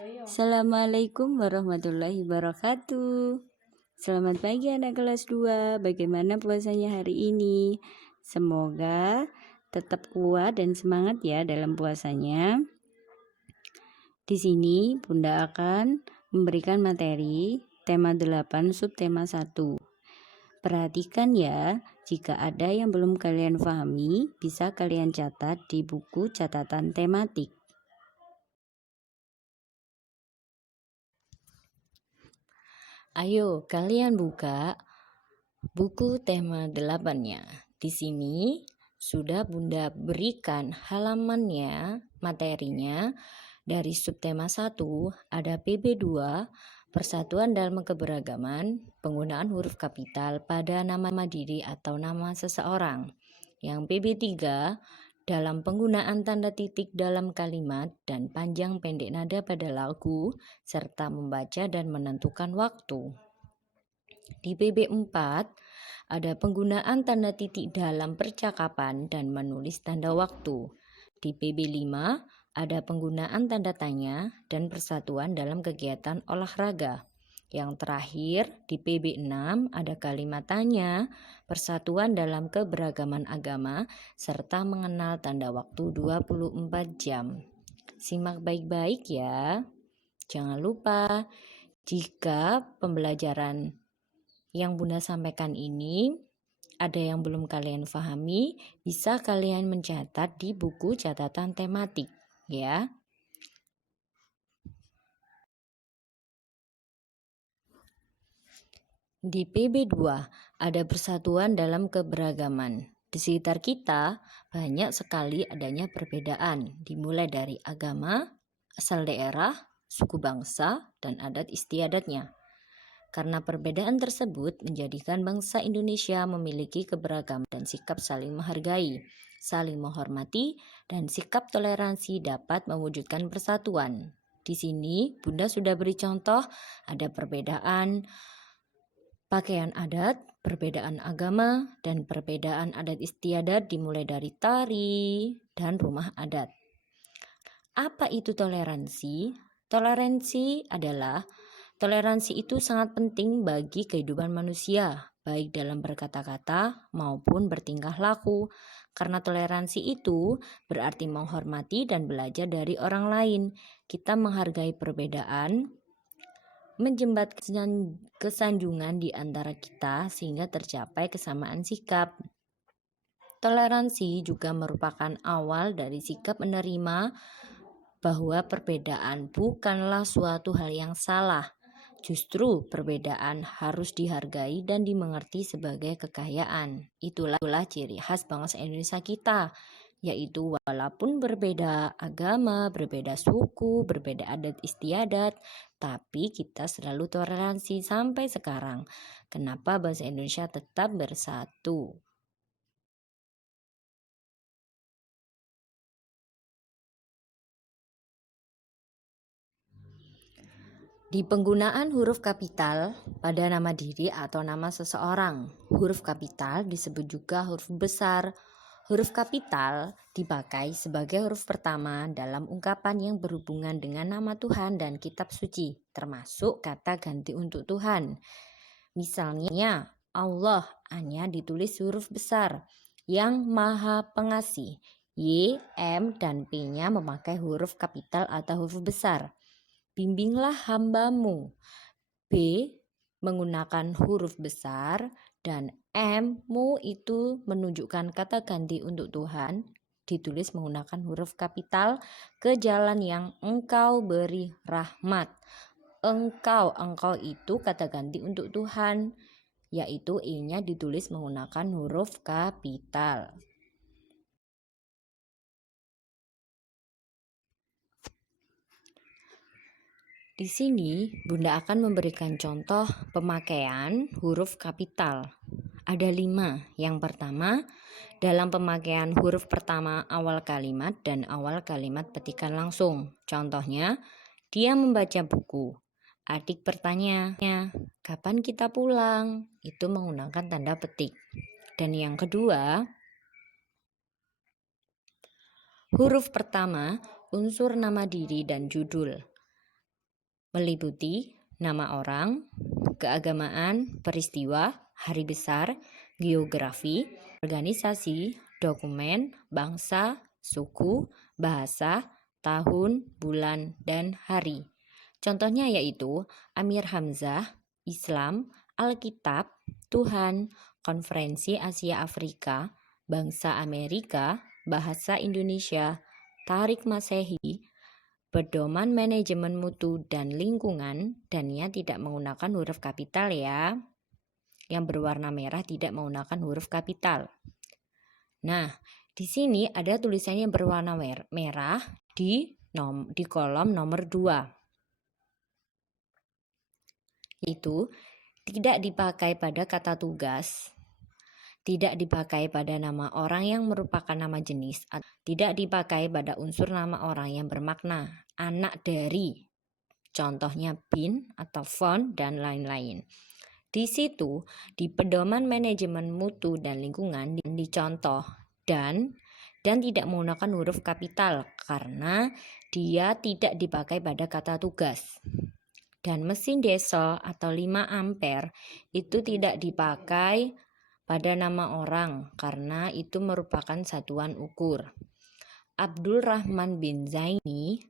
Assalamualaikum warahmatullahi wabarakatuh. Selamat pagi anak kelas 2. Bagaimana puasanya hari ini? Semoga tetap kuat dan semangat ya dalam puasanya. Di sini Bunda akan memberikan materi tema 8 subtema 1. Perhatikan ya, jika ada yang belum kalian pahami, bisa kalian catat di buku catatan tematik. Ayo, kalian buka buku tema 8-nya. Di sini sudah Bunda berikan halamannya, materinya. Dari subtema 1 ada PB2, persatuan dalam keberagaman, penggunaan huruf kapital pada nama diri atau nama seseorang. Yang PB3, dalam penggunaan tanda titik dalam kalimat dan panjang pendek nada pada lagu, serta membaca dan menentukan waktu. Di PB4, ada penggunaan tanda titik dalam percakapan dan menulis tanda waktu. Di PB5, ada penggunaan tanda tanya dan persatuan dalam kegiatan olahraga. Yang terakhir, di PB6 ada kalimat tanya, persatuan dalam keberagaman agama, serta mengenal tanda waktu 24 jam. Simak baik-baik ya. Jangan lupa, jika pembelajaran yang Bunda sampaikan ini ada yang belum kalian pahami, bisa kalian mencatat di buku catatan tematik ya. Di PB2 ada persatuan dalam keberagaman. Di sekitar kita banyak sekali adanya perbedaan, dimulai dari agama, asal daerah, suku bangsa, dan adat istiadatnya. Karena perbedaan tersebut menjadikan bangsa Indonesia memiliki keberagaman dan sikap saling menghargai, saling menghormati, dan sikap toleransi dapat mewujudkan persatuan. Di sini Bunda sudah beri contoh, ada perbedaan pakaian adat, perbedaan agama, dan perbedaan adat istiadat dimulai dari tari dan rumah adat. Apa itu toleransi? Toleransi itu sangat penting bagi kehidupan manusia, baik dalam berkata-kata maupun bertingkah laku. Karena toleransi itu berarti menghormati dan belajar dari orang lain. Kita menghargai perbedaan, menjembatkan kesanjungan di antara kita sehingga tercapai kesamaan sikap. Toleransi juga merupakan awal dari sikap menerima bahwa perbedaan bukanlah suatu hal yang salah. Justru perbedaan harus dihargai dan dimengerti sebagai kekayaan. Itulah ciri khas bangsa Indonesia kita, yaitu walaupun berbeda agama, berbeda suku, berbeda adat istiadat, tapi kita selalu toleransi sampai sekarang. Kenapa bangsa Indonesia tetap bersatu? Di penggunaan huruf kapital pada nama diri atau nama seseorang, huruf kapital disebut juga huruf besar. Huruf kapital dipakai sebagai huruf pertama dalam ungkapan yang berhubungan dengan nama Tuhan dan kitab suci, termasuk kata ganti untuk Tuhan. Misalnya, Allah hanya ditulis huruf besar, yang Maha Pengasih. Y, M, dan P-nya memakai huruf kapital atau huruf besar. Bimbinglah hambamu. B menggunakan huruf besar dan M-mu itu menunjukkan kata ganti untuk Tuhan, ditulis menggunakan huruf kapital ke jalan yang engkau beri rahmat. Engkau itu kata ganti untuk Tuhan, yaitu E-nya ditulis menggunakan huruf kapital. Di sini, Bunda akan memberikan contoh pemakaian huruf kapital. Ada 5. Yang pertama, dalam pemakaian huruf pertama awal kalimat dan awal kalimat petikan langsung. Contohnya, dia membaca buku. Adik bertanya, kapan kita pulang? Itu menggunakan tanda petik. Dan yang kedua, huruf pertama, unsur nama diri dan judul. meliputi nama orang, keagamaan, peristiwa, hari besar, geografi, organisasi, dokumen, bangsa, suku, bahasa, tahun, bulan, dan hari. Contohnya yaitu Amir Hamzah, Islam, Alkitab, Tuhan, Konferensi Asia Afrika, Bangsa Amerika, Bahasa Indonesia, Tarik Masehi, Pedoman Manajemen Mutu dan Lingkungan, dan ia tidak menggunakan huruf kapital ya. Yang berwarna merah tidak menggunakan huruf kapital. Nah, di sini ada tulisannya berwarna merah di kolom nomor 2. Itu tidak dipakai pada kata tugas, tidak dipakai pada nama orang yang merupakan nama jenis, tidak dipakai pada unsur nama orang yang bermakna anak dari, contohnya bin atau font dan lain-lain. Di situ, di pedoman manajemen mutu dan lingkungan dicontoh dan tidak menggunakan huruf kapital karena dia tidak dipakai pada kata tugas. Dan mesin diesel atau 5 ampere itu tidak dipakai pada nama orang karena itu merupakan satuan ukur. Abdul Rahman bin Zaini,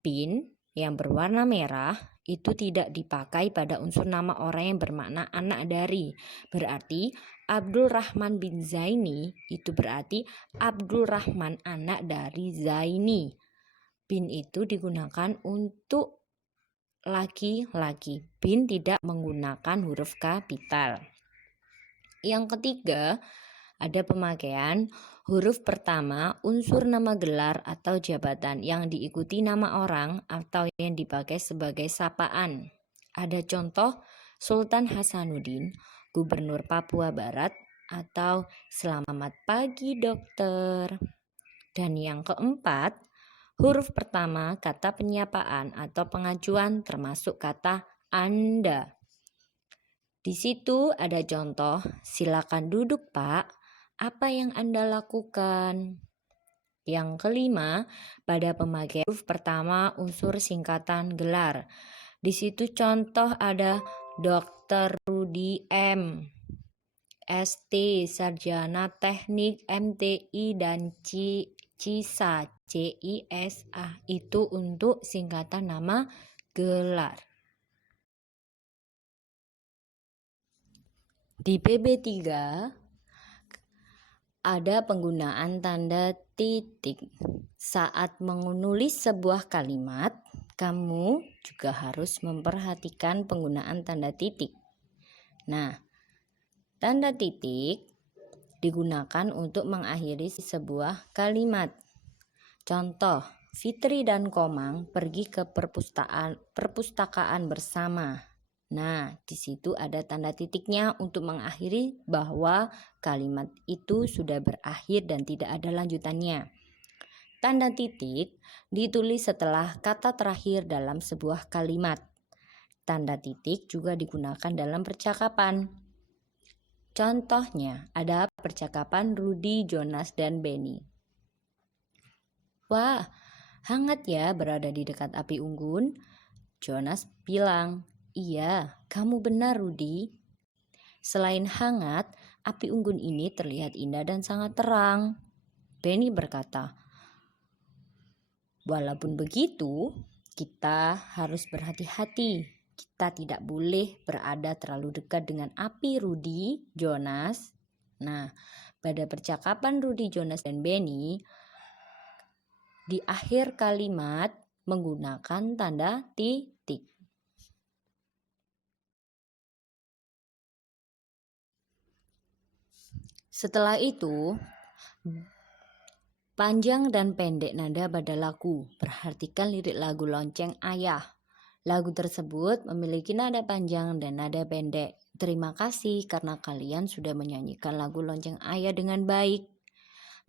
bin yang berwarna merah itu tidak dipakai pada unsur nama orang yang bermakna anak dari. Berarti Abdul Rahman bin Zaini itu berarti Abdul Rahman anak dari Zaini. Bin itu digunakan untuk laki-laki. Bin tidak menggunakan huruf kapital. Yang ketiga, ada pemakaian huruf pertama unsur nama gelar atau jabatan yang diikuti nama orang atau yang dipakai sebagai sapaan. Ada contoh Sultan Hasanuddin, Gubernur Papua Barat, atau Selamat pagi dokter. Dan yang keempat, huruf pertama kata penyapaan atau pengajuan termasuk kata Anda. Di situ ada contoh, silakan duduk Pak, apa yang Anda lakukan? Yang kelima, pada pemakaian huruf pertama unsur singkatan gelar. Di situ contoh ada Dr. Rudi M, ST, Sarjana Teknik, MTI, dan CISA, CISA, itu untuk singkatan nama gelar. Di PB3 ada penggunaan tanda titik. Saat menulis sebuah kalimat, kamu juga harus memperhatikan penggunaan tanda titik. Nah, tanda titik digunakan untuk mengakhiri sebuah kalimat. Contoh, Fitri dan Komang pergi ke perpustakaan bersama. Nah, di situ ada tanda titiknya untuk mengakhiri bahwa kalimat itu sudah berakhir dan tidak ada lanjutannya. Tanda titik ditulis setelah kata terakhir dalam sebuah kalimat. Tanda titik juga digunakan dalam percakapan. Contohnya, ada percakapan Rudi, Jonas, dan Benny. Wah, hangat ya berada di dekat api unggun. Jonas bilang, iya, kamu benar Rudi. Selain hangat, api unggun ini terlihat indah dan sangat terang. Benny berkata, walaupun begitu, kita harus berhati-hati. Kita tidak boleh berada terlalu dekat dengan api Rudi, Jonas. Nah, pada percakapan Rudi, Jonas, dan Benny, di akhir kalimat menggunakan tanda titik. Setelah itu, panjang dan pendek nada pada lagu. Perhatikan lirik lagu Lonceng Ayah. Lagu tersebut memiliki nada panjang dan nada pendek. Terima kasih karena kalian sudah menyanyikan lagu Lonceng Ayah dengan baik.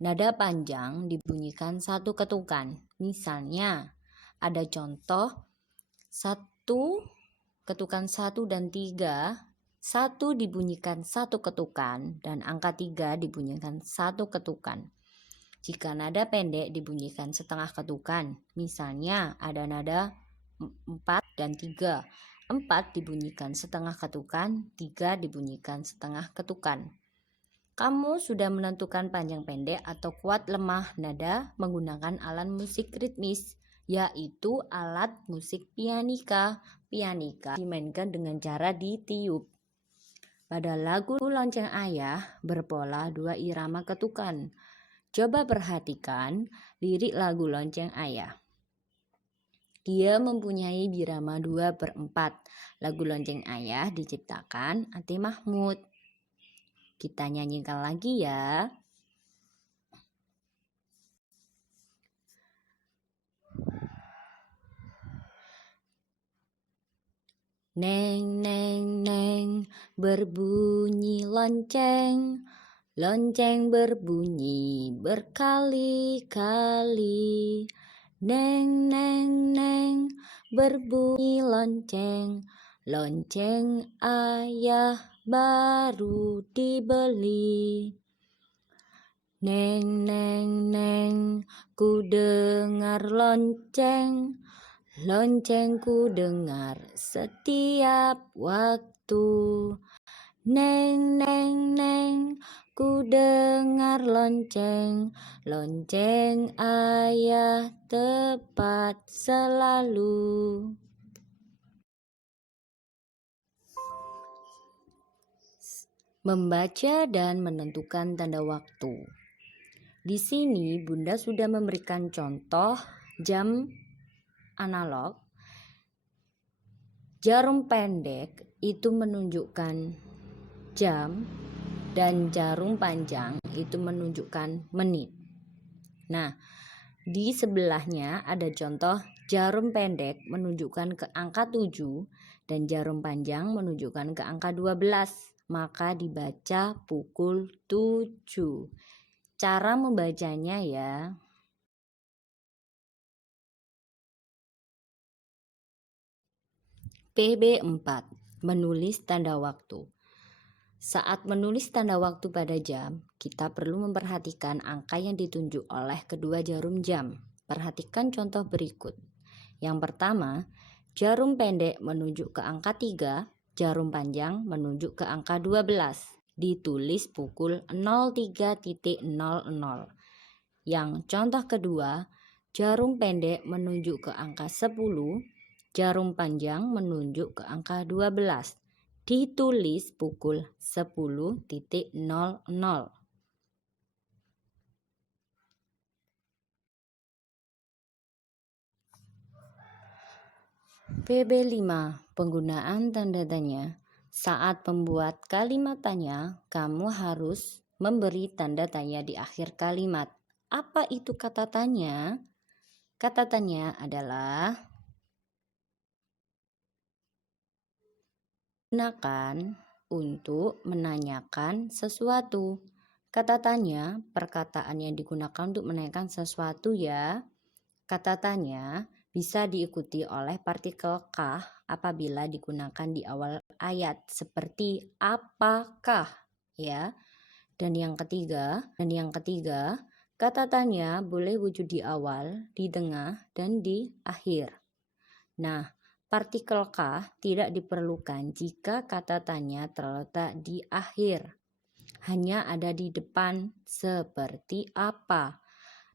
Nada panjang dibunyikan satu ketukan. Misalnya, ada contoh 1, ketukan 1 dan 3. 1 dibunyikan 1 ketukan dan angka 3 dibunyikan 1 ketukan. Jika nada pendek dibunyikan setengah ketukan, misalnya ada nada 4 dan 3. 4 dibunyikan setengah ketukan, 3 dibunyikan setengah ketukan. Kamu sudah menentukan panjang pendek atau kuat lemah nada menggunakan alat musik ritmis, yaitu alat musik pianika. Pianika dimainkan dengan cara ditiup. Pada lagu Lonceng Ayah berpola 2 irama ketukan. Coba perhatikan lirik lagu Lonceng Ayah. Dia mempunyai birama 2/4. Lagu Lonceng Ayah diciptakan Ati Mahmud. Kita nyanyikan lagi ya. Neng, neng, neng, berbunyi lonceng. Lonceng berbunyi berkali-kali. Neng, neng, neng, berbunyi lonceng. Lonceng ayah baru dibeli. Neng, neng, neng, ku dengar lonceng. Lonceng ku dengar setiap waktu. Neng, neng, neng, ku dengar lonceng. Lonceng ayah tepat selalu. Membaca dan menentukan tanda waktu. Di sini Bunda sudah memberikan contoh jam analog. Jarum pendek itu menunjukkan jam dan jarum panjang itu menunjukkan menit. Nah, di sebelahnya ada contoh jarum pendek menunjukkan ke angka 7 dan jarum panjang menunjukkan ke angka 12. Maka dibaca pukul 7. Cara membacanya ya. PB 4. Menulis tanda waktu. Saat menulis tanda waktu pada jam, kita perlu memperhatikan angka yang ditunjuk oleh kedua jarum jam. Perhatikan contoh berikut. Yang pertama, jarum pendek menunjuk ke angka 3, jarum panjang menunjuk ke angka 12. Ditulis pukul 03.00. Yang contoh kedua, jarum pendek menunjuk ke angka 10, jarum panjang menunjuk ke angka 12. Ditulis pukul 10.00. PB 5. Penggunaan tanda tanya. Saat membuat kalimat tanya, kamu harus memberi tanda tanya di akhir kalimat. Apa itu kata tanya? Kata tanya adalah gunakan untuk menanyakan sesuatu. Kata tanya, perkataan yang digunakan untuk menanyakan sesuatu ya. Kata tanya bisa diikuti oleh partikel kah apabila digunakan di awal ayat seperti apakah ya. Dan yang ketiga, kata tanya boleh wujud di awal, di tengah, dan di akhir. Nah, partikel kah tidak diperlukan jika kata tanya terletak di akhir. Hanya ada di depan seperti apa.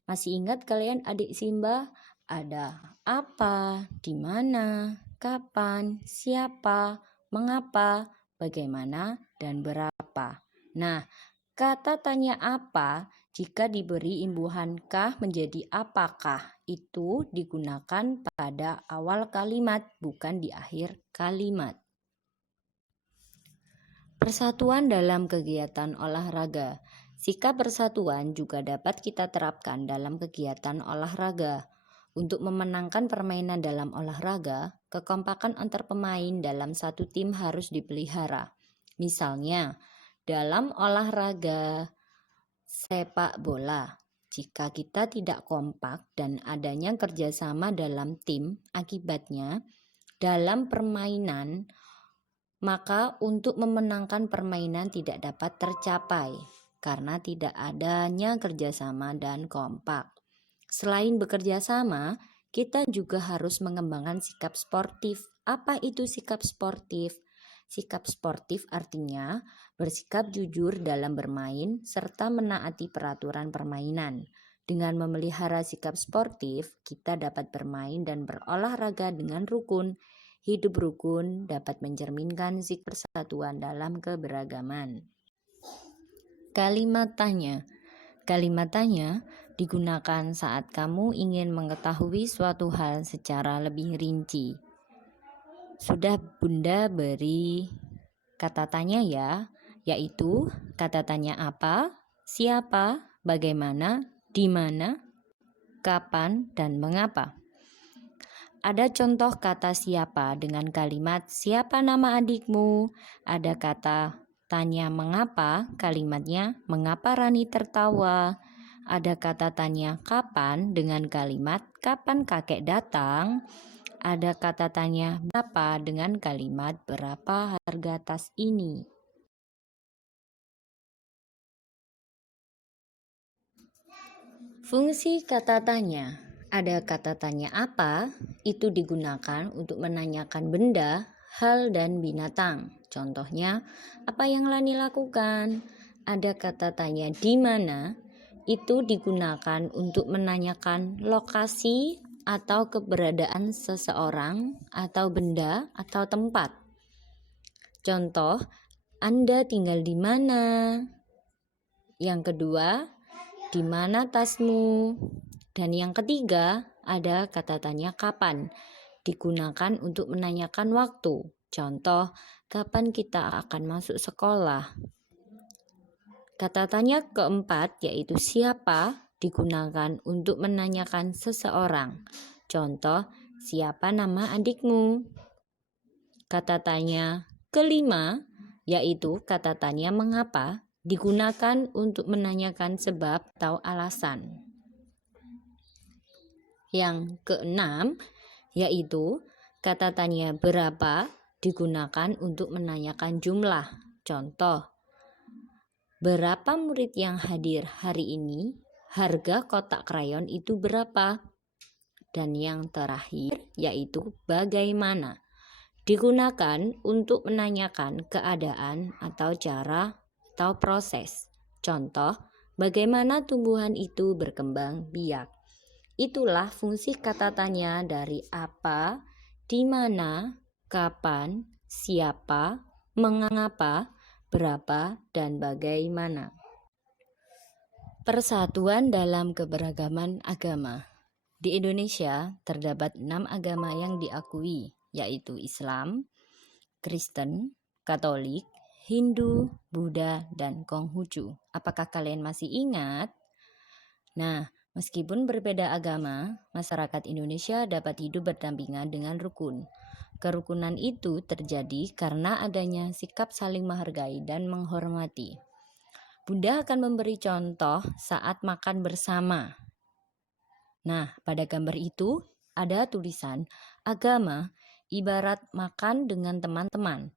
Masih ingat kalian adik Simba? Ada apa, di mana, kapan, siapa, mengapa, bagaimana, dan berapa. Nah, kata tanya apa jika diberi imbuhan kah menjadi apakah itu digunakan pada awal kalimat bukan di akhir kalimat. Persatuan dalam kegiatan olahraga. Sikap persatuan juga dapat kita terapkan dalam kegiatan olahraga. Untuk memenangkan permainan dalam olahraga, kekompakan antar pemain dalam satu tim harus dipelihara. Misalnya, dalam olahraga sepak bola, jika kita tidak kompak dan adanya kerjasama dalam tim, akibatnya dalam permainan, maka untuk memenangkan permainan tidak dapat tercapai karena tidak adanya kerjasama dan kompak. Selain bekerja sama, kita juga harus mengembangkan sikap sportif. Apa itu sikap sportif? Sikap sportif artinya bersikap jujur dalam bermain serta menaati peraturan permainan. Dengan memelihara sikap sportif, kita dapat bermain dan berolahraga dengan rukun. Hidup rukun dapat mencerminkan sikap persatuan dalam keberagaman. Kalimat tanya. Kalimat tanya digunakan saat kamu ingin mengetahui suatu hal secara lebih rinci. Sudah Bunda beri kata tanya ya, yaitu kata tanya apa, siapa, bagaimana, di mana, kapan, dan mengapa. Ada contoh kata siapa dengan kalimat siapa nama adikmu. Ada kata tanya mengapa, kalimatnya mengapa Rani tertawa. Ada kata tanya kapan dengan kalimat kapan kakek datang. Ada kata tanya berapa dengan kalimat berapa harga tas ini. Fungsi kata tanya. Ada kata tanya apa, itu digunakan untuk menanyakan benda, hal, dan binatang. Contohnya, apa yang Lani lakukan? Ada kata tanya di mana, itu digunakan untuk menanyakan lokasi atau keberadaan seseorang atau benda atau tempat. Contoh, Anda tinggal di mana? Yang kedua, di mana tasmu? Dan yang ketiga, ada kata tanya kapan, digunakan untuk menanyakan waktu. Contoh, kapan kita akan masuk sekolah? Kata tanya keempat, yaitu siapa, digunakan untuk menanyakan seseorang. Contoh, siapa nama adikmu? Kata tanya kelima, yaitu kata tanya mengapa, digunakan untuk menanyakan sebab atau alasan. Yang keenam, yaitu kata tanya berapa, digunakan untuk menanyakan jumlah. Contoh, berapa murid yang hadir hari ini? Harga kotak krayon itu berapa? Dan yang terakhir, yaitu bagaimana, digunakan untuk menanyakan keadaan atau cara atau proses. Contoh, bagaimana tumbuhan itu berkembang biak. Itulah fungsi kata tanya dari apa, di mana, kapan, siapa, mengapa, berapa, dan bagaimana. Persatuan dalam keberagaman agama. Di Indonesia terdapat 6 agama yang diakui, yaitu Islam, Kristen, Katolik, Hindu, Buddha, dan Konghucu. Apakah kalian masih ingat? Nah, meskipun berbeda agama, masyarakat Indonesia dapat hidup berdampingan dengan rukun. Kerukunan itu terjadi karena adanya sikap saling menghargai dan menghormati. Bunda akan memberi contoh saat makan bersama. Nah, pada gambar itu ada tulisan agama ibarat makan dengan teman-teman.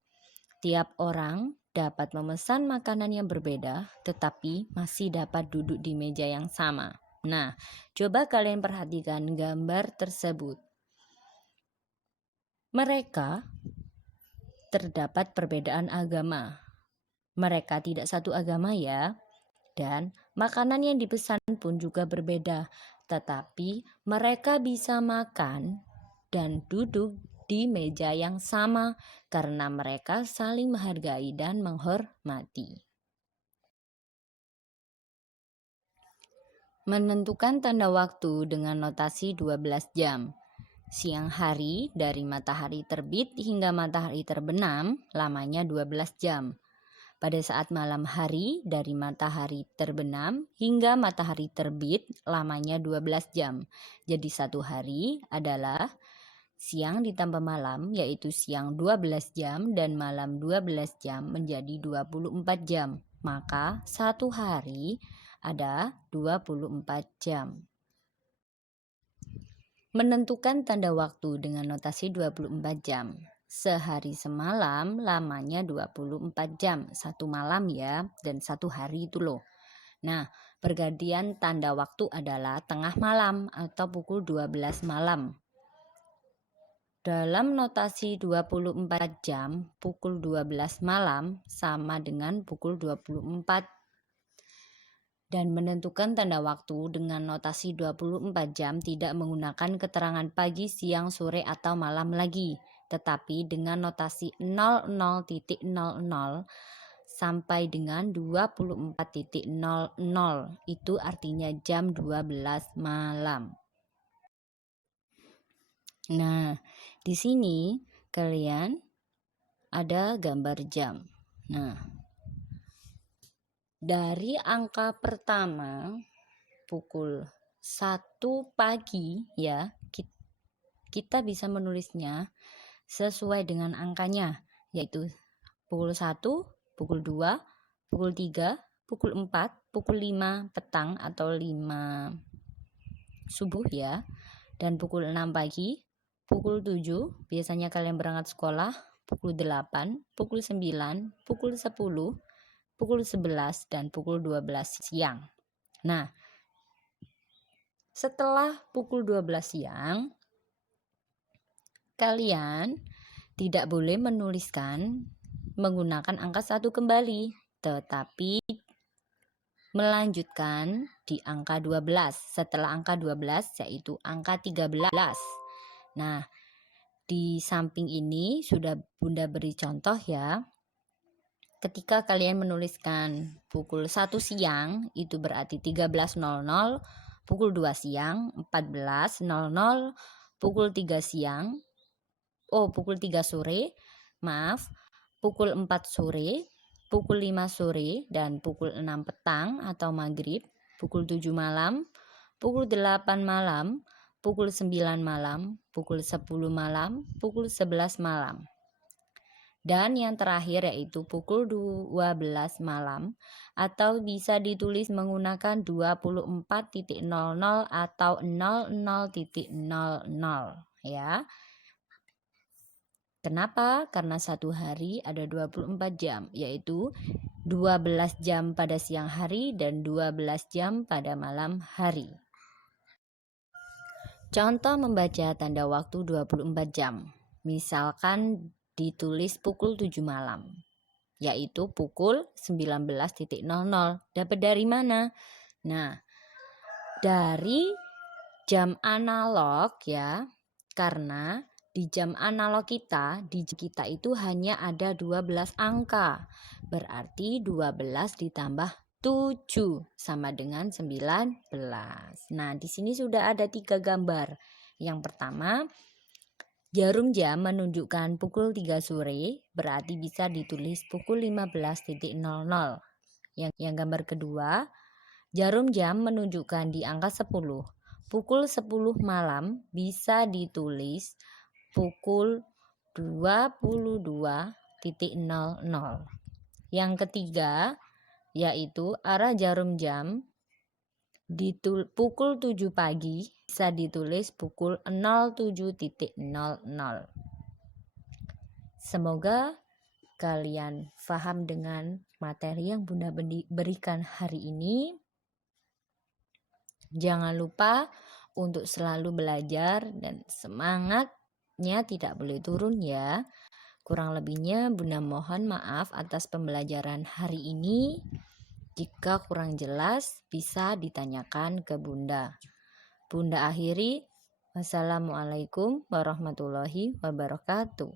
Tiap orang dapat memesan makanan yang berbeda, tetapi masih dapat duduk di meja yang sama. Nah, coba kalian perhatikan gambar tersebut. Mereka terdapat perbedaan agama. Mereka tidak satu agama ya. Dan makanan yang dipesan pun juga berbeda. Tetapi mereka bisa makan dan duduk di meja yang sama karena mereka saling menghargai dan menghormati. Menentukan tanda waktu dengan notasi 12 jam. Siang hari dari matahari terbit hingga matahari terbenam lamanya 12 jam. Pada saat malam hari dari matahari terbenam hingga matahari terbit lamanya 12 jam. Jadi satu hari adalah siang ditambah malam, yaitu siang 12 jam dan malam 12 jam menjadi 24 jam. Maka satu hari ada 24 jam. Menentukan tanda waktu dengan notasi 24 jam. Sehari semalam lamanya 24 jam. Satu malam ya, dan satu hari itu loh. Nah, Pergantian tanda waktu adalah tengah malam atau pukul 12 malam. Dalam notasi 24 jam, pukul 12 malam sama dengan pukul 24. Dan menentukan tanda waktu dengan notasi 24 jam tidak menggunakan keterangan pagi, siang, sore, atau malam lagi, tetapi dengan notasi 00.00 sampai dengan 24.00, itu artinya jam 12 malam. Nah, di sini kalian ada gambar jam. Nah, dari angka pertama pukul 1 pagi ya, kita bisa menulisnya sesuai dengan angkanya, yaitu pukul 1, pukul 2, pukul 3, pukul 4, pukul 5 petang atau 5 subuh ya, dan pukul 6 pagi, pukul 7 biasanya kalian berangkat sekolah, pukul 8, pukul 9, pukul 10, pukul 11, dan pukul 12 siang. Nah, setelah pukul 12 siang, kalian tidak boleh menuliskan menggunakan angka 1 kembali, tetapi melanjutkan di angka 12 setelah angka 12, yaitu angka 13. Nah, di samping ini sudah Bunda beri contoh ya. Ketika kalian menuliskan pukul 1 siang, itu berarti 13.00, pukul 2 siang 14.00, pukul 3 siang, pukul 3 sore, pukul 4 sore, pukul 5 sore, dan pukul 6 petang atau maghrib, pukul 7 malam, pukul 8 malam, pukul 9 malam, pukul 10 malam, pukul 11 malam. Dan yang terakhir yaitu pukul 12 malam, atau bisa ditulis menggunakan 24.00 atau 00.00 ya. Kenapa? Karena satu hari ada 24 jam, yaitu 12 jam pada siang hari dan 12 jam pada malam hari. Contoh membaca tanda waktu 24 jam. Misalkan ditulis pukul 7 malam, yaitu pukul 19.00. Dapat dari mana? Nah, dari jam analog ya, karena di jam analog kita itu hanya ada 12 angka. Berarti 12 ditambah 7 sama dengan 19. Nah, di sini sudah ada 3 gambar. Yang pertama, jarum jam menunjukkan pukul 3 sore, berarti bisa ditulis pukul 15.00. Yang gambar kedua, jarum jam menunjukkan di angka 10. Pukul 10 malam bisa ditulis pukul 22.00. Yang ketiga, yaitu arah jarum jam pukul 7 pagi bisa ditulis pukul 07.00. Semoga kalian paham dengan materi yang Bunda berikan hari ini. Jangan lupa untuk selalu belajar dan semangatnya tidak boleh turun ya. Kurang lebihnya Bunda mohon maaf atas pembelajaran hari ini. Jika kurang jelas bisa ditanyakan ke Bunda. Bunda akhiri. Wassalamualaikum warahmatullahi wabarakatuh.